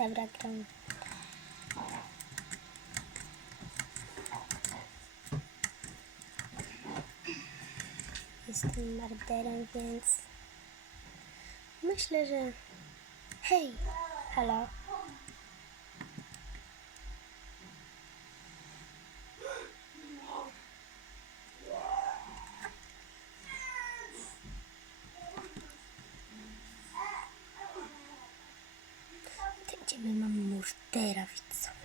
Dobra, gram. Jestem marderem, więc myślę, że... Hej! Halo? デイラフィッツさん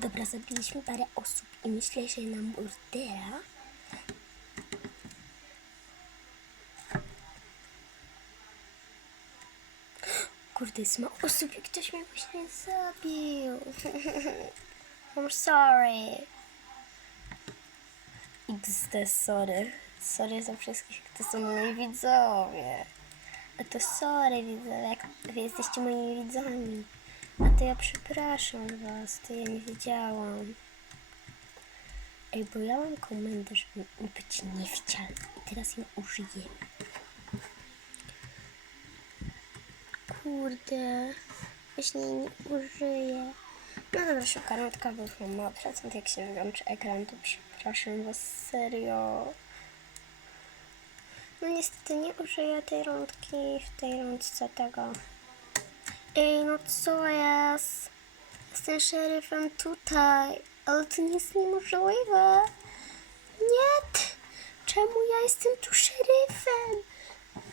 Dobra, zabiliśmy parę osób i myślę, że na murdera Kurde, jest mało osób i ktoś mnie właśnie zabił. I'm sorry. XD, sorry. Sorry za wszystkich, to są moi widzowie. A to sorry widzowie, jak wy jesteście moimi widzami. A to ja przepraszam was, to ja nie wiedziałam. Ej, bo ja mam komendę, żeby być niewidzialny i teraz ją użyję. Kurde, właśnie nie użyję. No dobra, szukanotka, bo już mam mały procent, jak się wyłączy ekran, to przepraszam was serio. No niestety nie użyję tej rundki w tej rundce tego. Ej, no co jest? Jestem szeryfem tutaj, ale to nie jest niemożliwe. Nie! Czemu ja jestem tu szeryfem?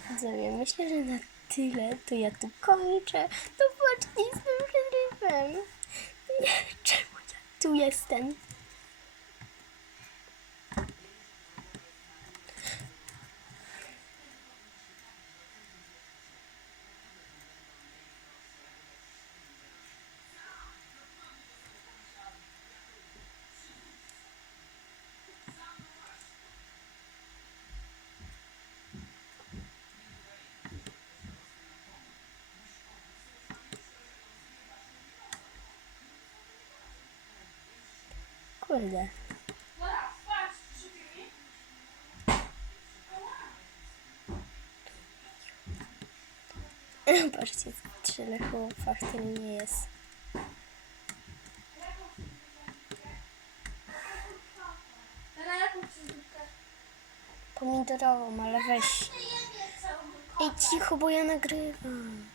Widzowie, myślę, że na tyle to ja tu kończę. No właśnie, jestem szeryfem. Nie, czemu ja tu jestem? Kurde. Patrzcie, tyle chłopach tym nie jest. Na? Pomidorową, ale weź. Ej, cicho, bo ja nagrywam.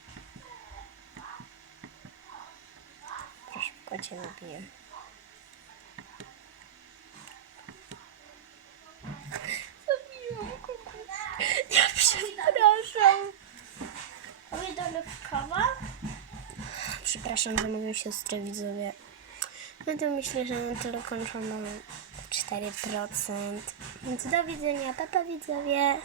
Proszę, kocie nabiję. Przepraszam. Pomidorówkowa? Przepraszam za moją siostrę, widzowie. No to myślę, że na tyle kończą mam 4%. Więc do widzenia, papa widzowie.